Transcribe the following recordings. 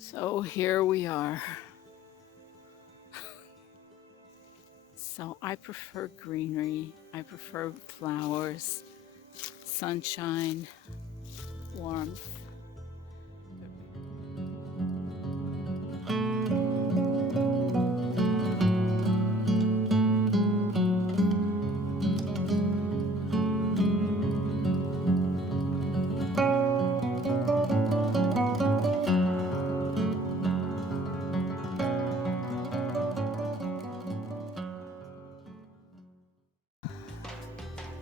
So here we are. So I prefer greenery, I prefer flowers, sunshine, warmth.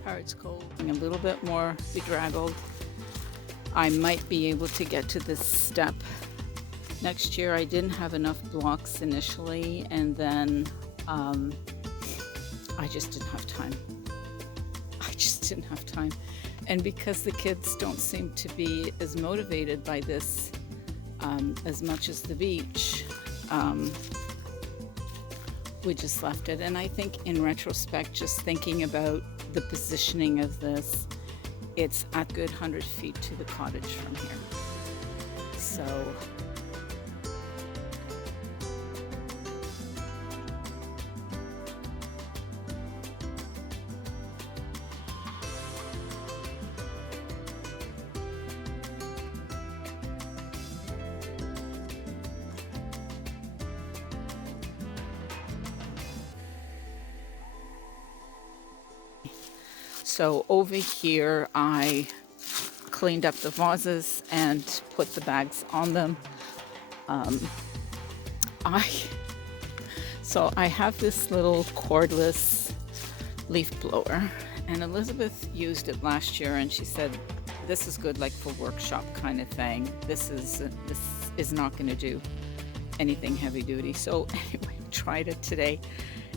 Pirates Cove, a little bit more bedraggled. I might be able to get to this step. Next year I didn't have enough blocks initially, and then I just didn't have time. And because the kids don't seem to be as motivated by this as much as the beach, we just left it. And I think in retrospect, just thinking about the positioning of this, it's a good 100 feet to the cottage from here. So So over here, I cleaned up the vases and put the bags on them. So I have this little cordless leaf blower, and Elizabeth used it last year, and she said, this is good like for workshop kind of thing. This is not going to do anything heavy duty. So anyway, tried it today,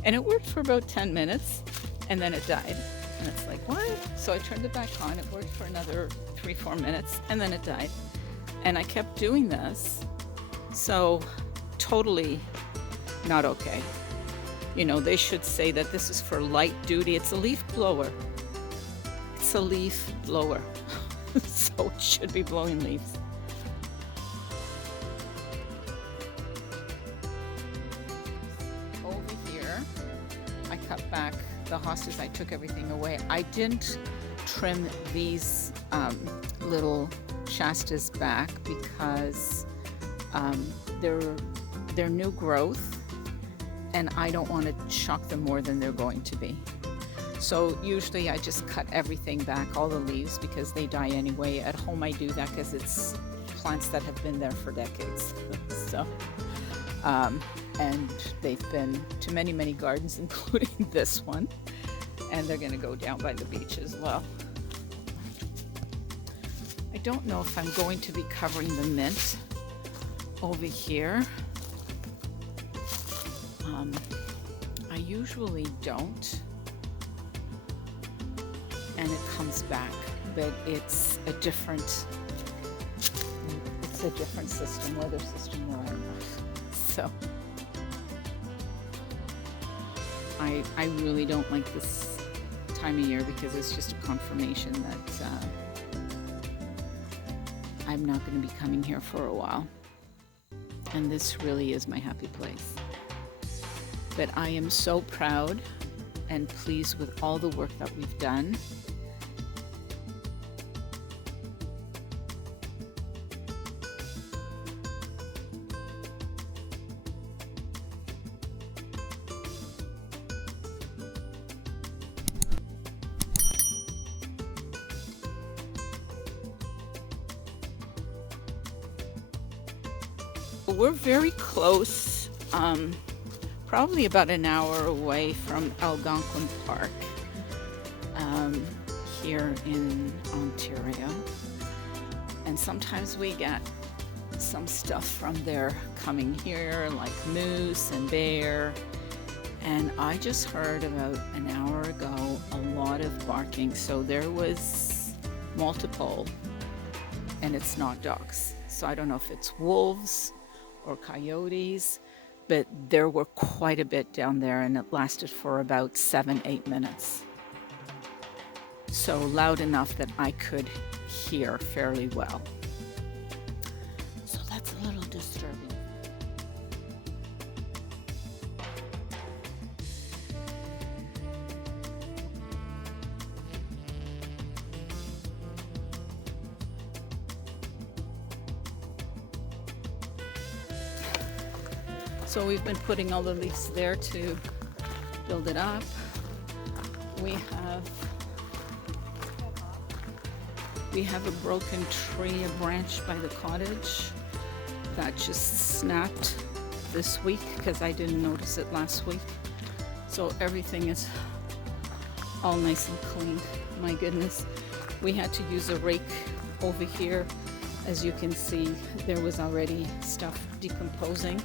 and it worked for about 10 minutes, and then it died. And it's like, what? So I turned it back on. It worked for another 3-4 minutes, and then it died. And I kept doing this. So totally not okay. You know, they should say that this is for light duty. It's a leaf blower. It's a leaf blower. So it should be blowing leaves. Over here, I cut back the hostas. I took everything away. I didn't trim these little Shastas back because they're new growth, and I don't want to shock them more than they're going to be. So usually I just cut everything back, all the leaves, because they die anyway. At home I do that because it's plants that have been there for decades. So and they've been to many, many gardens, including this one. And they're going to go down by the beach as well. I don't know if I'm going to be covering the mint over here. I usually don't. And it comes back, but it's a different system, weather system where I'm at. So I really don't like this time of year because it's just a confirmation that I'm not going to be coming here for a while. And this really is my happy place. But I am so proud and pleased with all the work that we've done. We're very close, probably about an hour away from Algonquin Park here in Ontario. And sometimes we get some stuff from there coming here, like moose and bear. And I just heard about an hour ago a lot of barking. So there was multiple, and it's not dogs. So I don't know if it's wolves or coyotes, but there were quite a bit down there, and it lasted for about 7-8 minutes. So loud enough that I could hear fairly well. So that's a little disturbing. So we've been putting all the leaves there to build it up. We have a broken tree, a branch by the cottage that just snapped this week because I didn't notice it last week. So everything is all nice and clean. My goodness. We had to use a rake over here. As you can see, there was already stuff decomposing.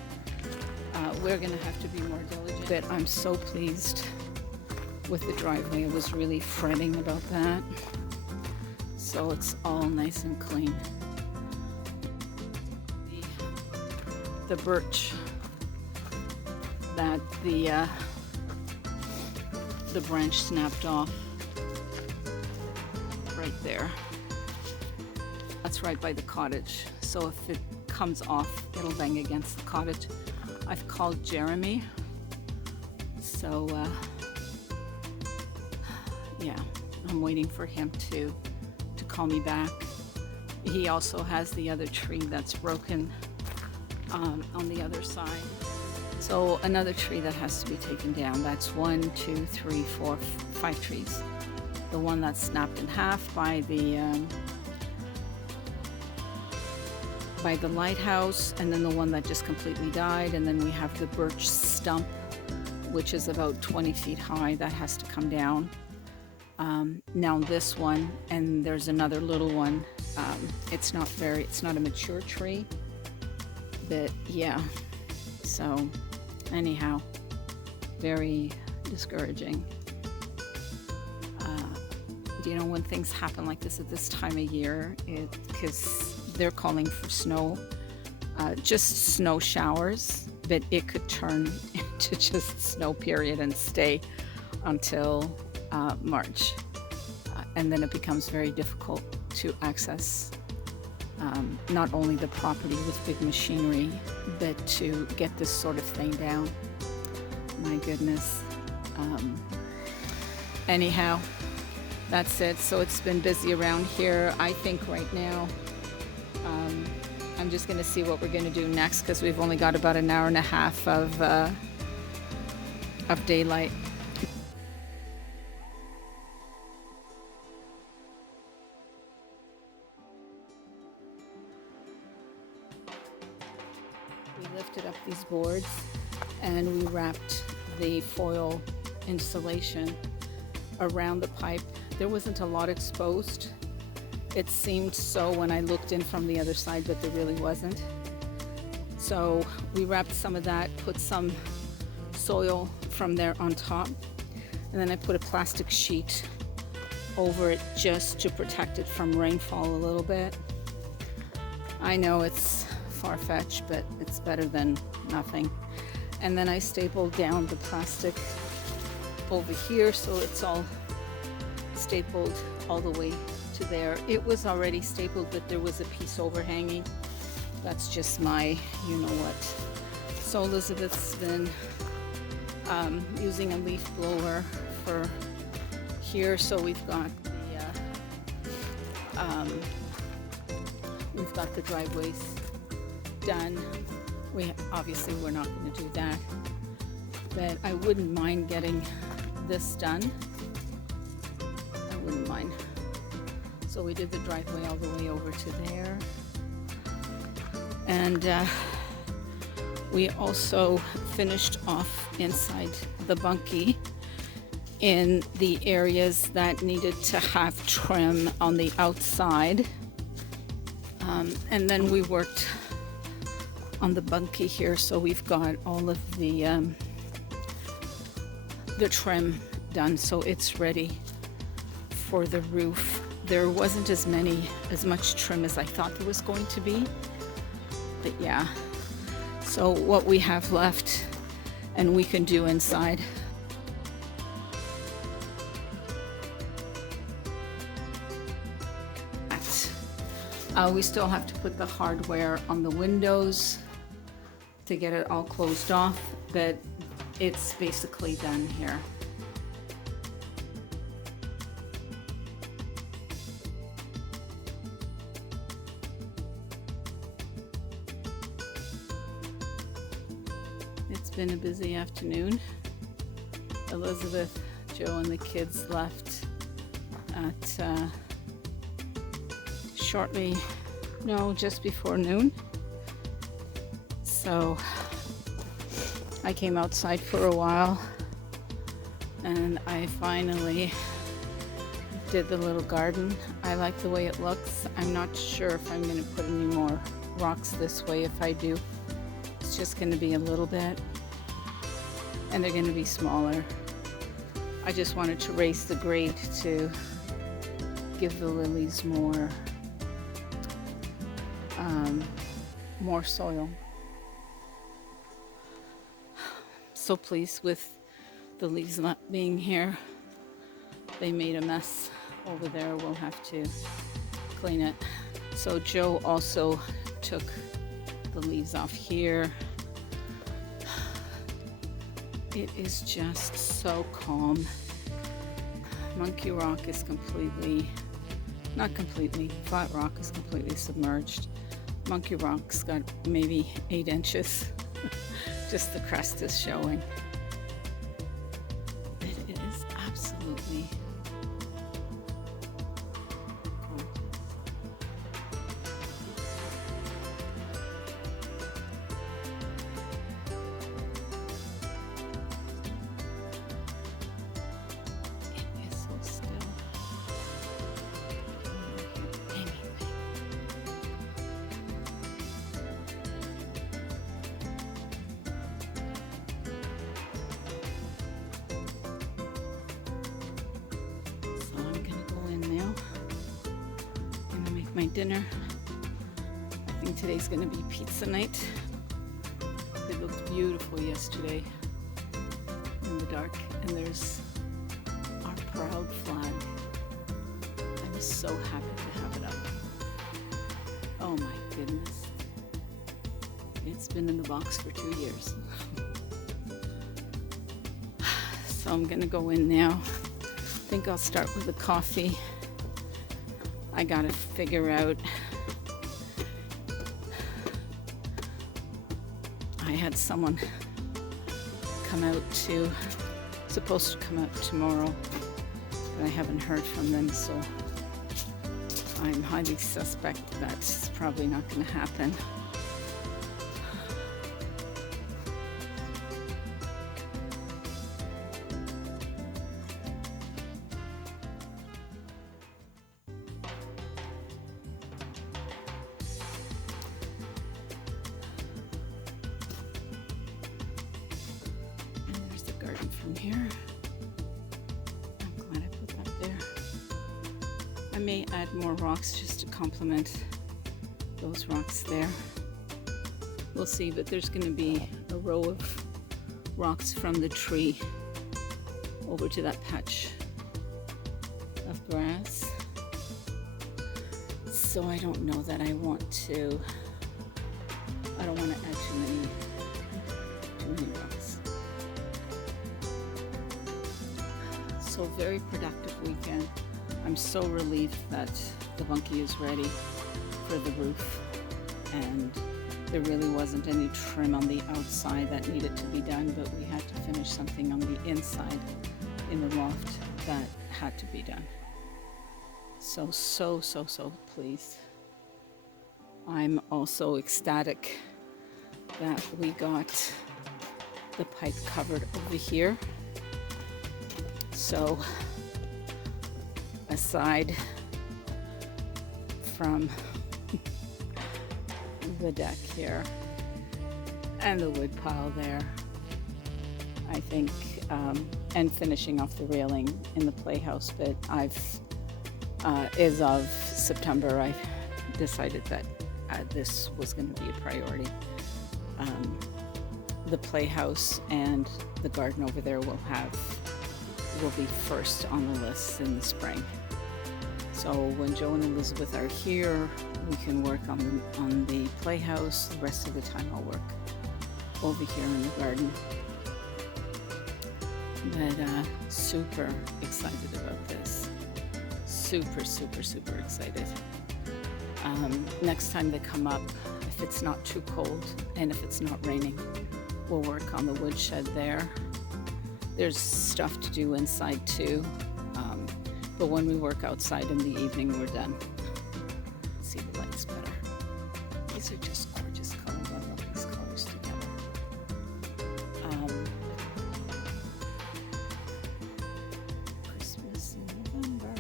We're gonna have to be more diligent, but I'm so pleased with the driveway. I was really fretting about that. So it's all nice and clean. The birch that the branch snapped off right there. That's right by the cottage. So if it comes off, it'll bang against the cottage. I've called Jeremy. So yeah, I'm waiting for him to call me back. He also has the other tree that's broken on the other side. So another tree that has to be taken down. That's 1, 2, 3, 4, 5 trees. The one that's snapped in half by the lighthouse, and then the one that just completely died, and then we have the birch stump, which is about 20 feet high, that has to come down. Now this one, and there's another little one. It's not a mature tree, but yeah. So anyhow, very discouraging. You know, when things happen like this at this time of year, because they're calling for snow, just snow showers, but it could turn into just snow period and stay until March. And then it becomes very difficult to access not only the property with big machinery, but to get this sort of thing down. My goodness. Anyhow, that's it. So it's been busy around here. I think right now I'm just going to see what we're going to do next, because we've only got about an hour and a half of daylight. We lifted up these boards and we wrapped the foil insulation around the pipe. There wasn't a lot exposed. It seemed so when I looked in from the other side, but there really wasn't. So we wrapped some of that, put some soil from there on top, and then I put a plastic sheet over it just to protect it from rainfall a little bit. I know it's far-fetched, but it's better than nothing. And then I stapled down the plastic over here, so it's all stapled all the way to there. It was already stapled, but there was a piece overhanging. That's just my you-know-what. So Elizabeth's been using a leaf blower for here, so we've got the driveways done. Obviously we're not going to do that, but I wouldn't mind getting this done. I wouldn't mind. So we did the driveway all the way over to there, and we also finished off inside the bunkie in the areas that needed to have trim on the outside, and then we worked on the bunkie here, so we've got all of the trim done, so it's ready for the roof. There wasn't as much trim as I thought there was going to be, but yeah. So what we have left, and we can do inside. We still have to put the hardware on the windows to get it all closed off, but it's basically done here. It's been a busy afternoon. Elizabeth, Joe, and the kids left at just before noon. So I came outside for a while and I finally did the little garden. I like the way it looks. I'm not sure if I'm going to put any more rocks this way. If I do, it's just going to be a little bit, and they're going to be smaller. I just wanted to raise the grate to give the lilies more soil. So pleased with the leaves not being here. They made a mess over there. We'll have to clean it. So Joe also took the leaves off here. It is just so calm. Monkey Rock is Flat Rock is completely submerged. Monkey Rock's got maybe 8 inches. Just the crest is showing. It is absolutely gorgeous. It is so still. My dinner. I think today's gonna be pizza night. It looked beautiful yesterday in the dark, and there's our proud flag. I'm so happy to have it up. Oh my goodness. It's been in the box for 2 years. So I'm gonna go in now. I think I'll start with a coffee. I gotta figure out, I had someone supposed to come out tomorrow, but I haven't heard from them, so I'm highly suspect that's probably not gonna happen. From here, I'm glad I put that there. I may add more rocks just to complement those rocks there. We'll see, but there's going to be a row of rocks from the tree over to that patch of grass. So I don't know that I don't want to add too many rocks. So very productive weekend. I'm so relieved that the bunkie is ready for the roof, and there really wasn't any trim on the outside that needed to be done, but we had to finish something on the inside in the loft that had to be done. So pleased. I'm also ecstatic that we got the pipe covered over here. So aside from the deck here and the wood pile there, I think, and finishing off the railing in the playhouse, but as of September, I decided that this was going to be a priority. The playhouse and the garden over there will be first on the list in the spring. So when Joe and Elizabeth are here, we can work on the playhouse. The rest of the time I'll work over here in the garden. But super excited about this. Super, super, super excited. Next time they come up, if it's not too cold and if it's not raining, we'll work on the woodshed there. There's stuff to do inside too, but when we work outside in the evening, we're done. See the lights better. These are just gorgeous colors. I love these colors together. Christmas in November.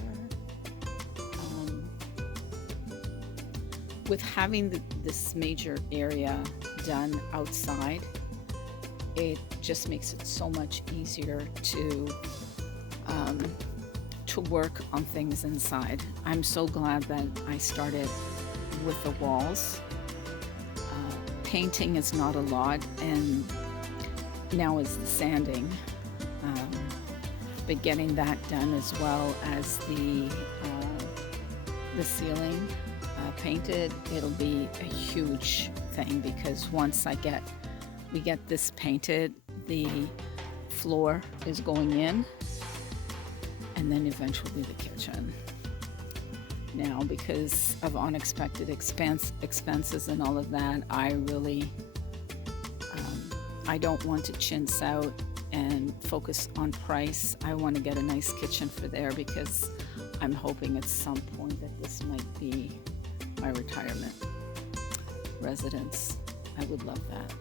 With having this major area done outside, it just makes it so much easier to work on things inside. I'm so glad that I started with the walls. Painting is not a lot, and now is the sanding. But getting that done as well as the ceiling painted, it'll be a huge thing, because once we get this painted, the floor is going in, and then eventually the kitchen. Now, because of unexpected expenses and all of that, I really I don't want to chintz out and focus on price. I want to get a nice kitchen for there, because I'm hoping at some point that this might be my retirement residence. I would love that.